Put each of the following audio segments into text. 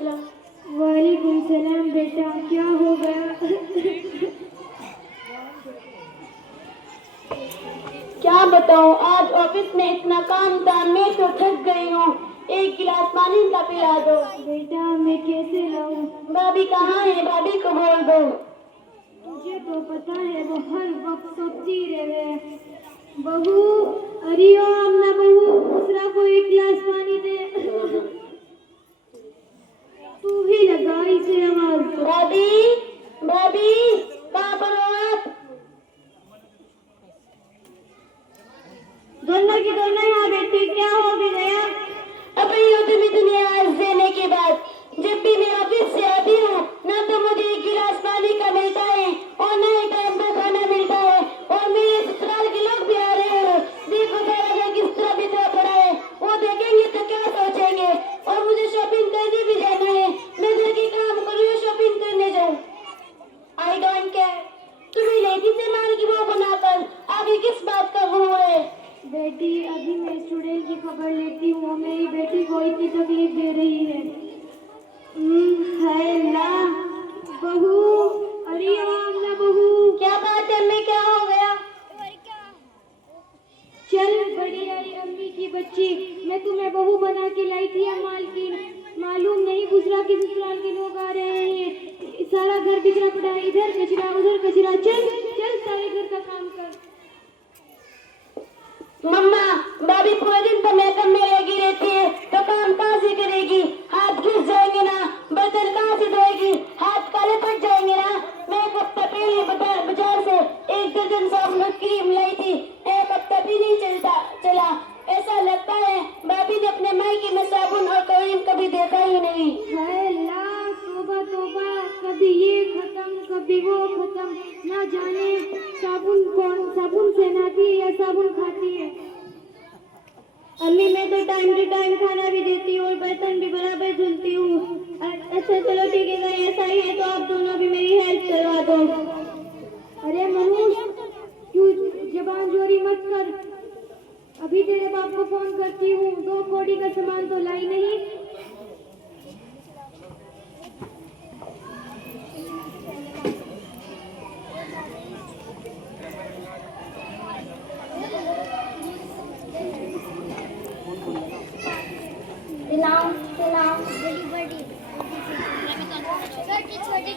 अस्सलाम। वालेकुम सलाम बेटा, क्या हो गया? क्या बताऊं, आज ऑफिस में इतना काम था, मैं तो थक गई हूँ। एक गिलास पानी का पिला दो। बेटा मैं कैसे लाऊं? भाभी कहाँ है? भाभी को बोल दो। तुझे तो पता है वो हर वक्त सोचती रहे। बहू, अरे ओ अम्मा बहू, दूसरा को एक गिलास पानी दे। तू ही लगा इसे आवाज। भाभी, भाभी, कहाँ पर हो आप? दोनों की दोनों यहाँ बैठी, क्या हो भी गया? अब यूं तुम्हें दुनिया आज देने के बाद जब भी मैं ऑफिस से आती हूँ ना तो मुझे एक गिलास पानी का मिलता है और ना ही टाइम पर खाना मिलता है। और मेरे ससुराल के लोग भी आ रहे हैं, देखो मेरा घर किस तरह बिखरा पड़ा है। वो देखेंगे तो क्या सोचेंगे। और मुझे शॉपिंग करने भी जाना है। मैं घर के काम करूँ या शॉपिंग करने जाऊँ, आई डोंट केयर। तुम्हें लेडी से मार की वो बनाकर आगे किस बात का वो है? बेटी अभी मैं स्टूडेंट की खबर लेती हूँ, मेरी बेटी को इतनी तकलीफ दे रही है। हाय अल्लाह। बहू, अरे ओ अम्मा बहू, क्या बात है, मैं क्या हो गया? चल बड़ी आई अम्मी की बच्ची, मैं तुम्हें बहू बना के लाई थी या मालकिन? मालूम नहीं बुसरा के ससुराल के लोग आ रहे हैं, सारा घर बिखरा पड़ा है, इधर कचरा उधर कचरा। चल चल सारे घर का काम कर। मम्मा, भाभी पूरे दिन तो मेकअप में लगी रहती है तो काम कहाँ से करेगी? हाथ घिस जाएंगे ना, बर्तन कहाँ से धोएगी? हाथ काले पड़ जाएंगे ना। मैं एक हफ्ता पहले बाजार से 1 दर्जन साबुन क्रीम लाई थी, एक हफ्ता भी नहीं चला। ऐसा लगता है भाभी ने अपने मायके में साबुन और क्रीम कभी देखा ही नहीं। हाय अल्लाह, तौबा तौबा, कभी ये खत्म कभी वो खत्म, ना जाने साबुन कौन साबुन से नहाती है या साबुन खाती है। अम्मी मैं तो टाइम टू टाइम खाना भी देती हूँ और बर्तन भी बराबर धुलती हूँ। अच्छा चलो ठीक है, अगर ऐसा ही है तो आप दोनों भी मेरी हेल्प करवा दो। अरे मनोज, तू जबान जोरी मत कर, अभी तेरे बाप को फोन करती हूँ। 2 कौड़ी का सामान तो लाई नहीं।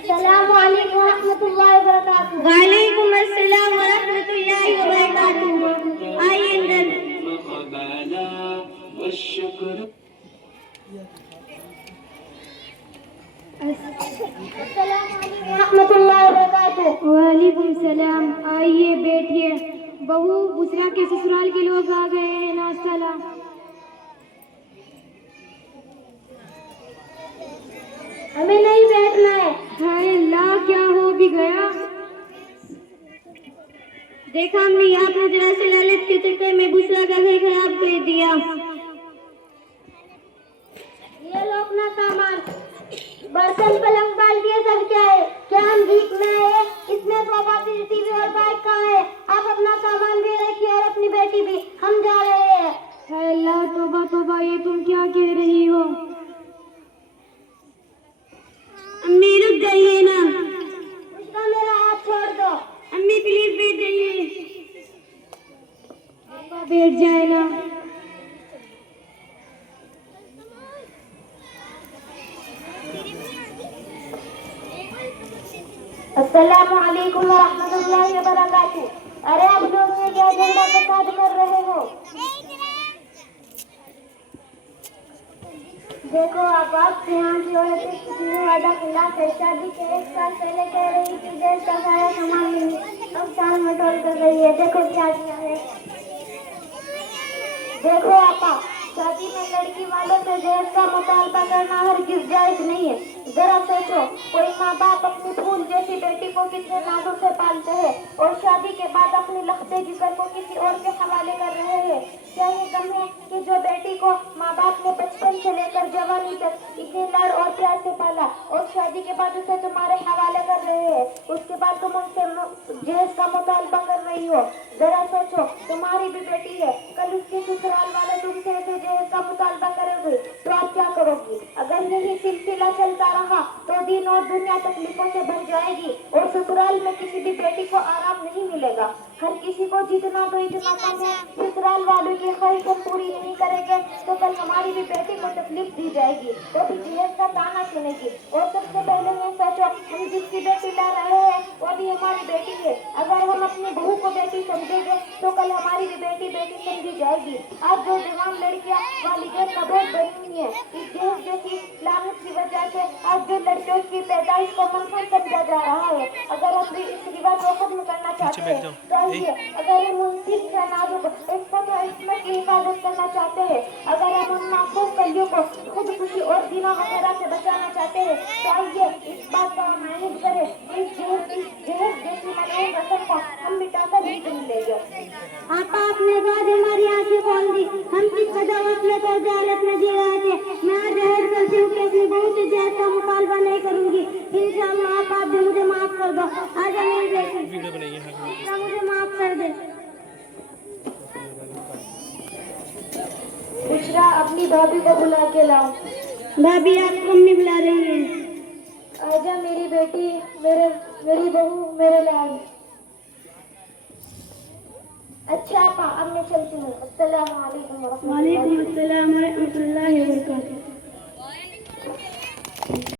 सलामुअलैकुम रहमतुल्लाहि व बरकातुहू। वालेकुम अस्सलाम व रहमतुल्लाहि व बरकातुहू। आइए अंदर। रहमतुल्लाहि व बरकातुहू। वालेकुम सलाम, आइए बैठिए। बहू, बुसरा के ससुराल के लोग आ गए हैं, नाश्ता ला। हमें नहीं बैठना है। हाय अल्लाह, क्या हो भी गया? देखा अम्मी, आपने जरा से लालच के चक्कर में बुसरा का घर खराब कर दिया। ये लो अपना सामान, बर्तन पलंग बाल्टियां सब क्या है? क्या हम भीख में है? इसमें सोफा टीवी और बाइक कहाँ है? आप अपना सामान भी रखिए और अपनी बेटी भी, हम जा रहे हैं। हाय अल्लाह, तौबा तौबा, ये तुम क्या कह रही हो? अम्मी रुक जाइए ना, उसका मेरा हाथ छोड़ दो। अम्मी प्लीज बैठ जाइए। पापा बैठ जाए ना। अस्सलामु अलैकुम व रहमतुल्लाहि व बरकातुहू। अरे आप लोग ये क्या झंडा फसाद कर रहे हो? देखो आप यहाँ की औरतें कितनी वादा खिलाफ है। शादी के 1 साल पहले कह रही थी देश का सारा सामान लेंगे, अब साल में टोल कर रही है। देखो क्या किया है। देखो आपा, शादी में लड़की वालों से दहेज का मुतालबा करना हरगिज़ जायज नहीं है। जरा सोचो, कोई माँ बाप अपनी फूल जैसी बेटी को कितने नाजों से पालते हैं और शादी के बाद अपनी लखते जिगर को किसी और के हवाले कर रहे हैं। क्या ये कम है कि जो बेटी को माँ बाप ने बचपन से लेकर जवानी तक इतने लाड़ और प्यार से पाला और शादी के बाद उसे तुम्हारे हवाले कर रहे हैं, उसके बाद तुम उनसे दहेज का मुतालबा कर रही हो। जरा सोचो, तुम्हारी भी बेटी है, कल उसके ससुराल वाले तुमसे ऐसे दहेज का मुतालबा करोगे तो आप क्या करोगी? अगर यही सिलसिला और दुनिया तकलीफों से भर जाएगी और ससुराल में किसी भी बेटी को आराम नहीं मिलेगा। हर किसी को जितना तो इतना कम है, ससुराल वालों की ख्वाहिशें पूरी नहीं करेंगे तो कल हमारी भी बेटी को तकलीफ दी जाएगी, वो भी जहेज का ताना सुनेगी। और सबसे पहले मैं सोचो, हम जिसकी बेटी ला रहे हैं वो भी हमारी बेटी है। अगर हम अपनी बहू को बेटी समझेंगे तो कल हमारी भी बेटी बेटी समझी जाएगी। आज जो जवान लड़कियां वालिदैन का बोझ बनी हुई है, इस जहेज जैसी लानत की वजह से आज जो लड़कियों की पैदाइश को मंथन समझा जा रहा है। अगर हम इस रिवाज को खत्म करना चाहते हैं तो आइए, अगर हम उन सिर्फ नाजुक इस्मत और इस्मत की हिफाजत करना चाहते हैं, अगर हम उन मासूम कलियों को खुदकुशी और जीना वगैरह से बचाना चाहते हैं तो आइए इस बात का हम मायने करें। इस जहेज जैसी मलूम रस्म को हम मिटाकर नहीं मिलेंगे। आपने बाद हमारी आंखें खोल दी। हम किस कदर गफलत और जहालत में जी रहे थे। मैं आज अहद करती हूँ कि अपनी बहू से जहेज का मुतालबा नहीं करूंगी। इंशाअल्लाह आप भी मुझे माफ कर दो। आज मेरी बेटी मुझे माफ कर दे। बुशरा, अपनी भाभी को बुला के लाओ। भाभी आपको मम्मी बुला रही है। आजा मेरी बेटी, मेरी बहू, मेरे लाल। अच्छा आपा, अब मैं चलती हूँ। अस्सलाम वालेकुम वालेकुम अस्सलाम व रहमतुल्लाहि व बरकातुहू।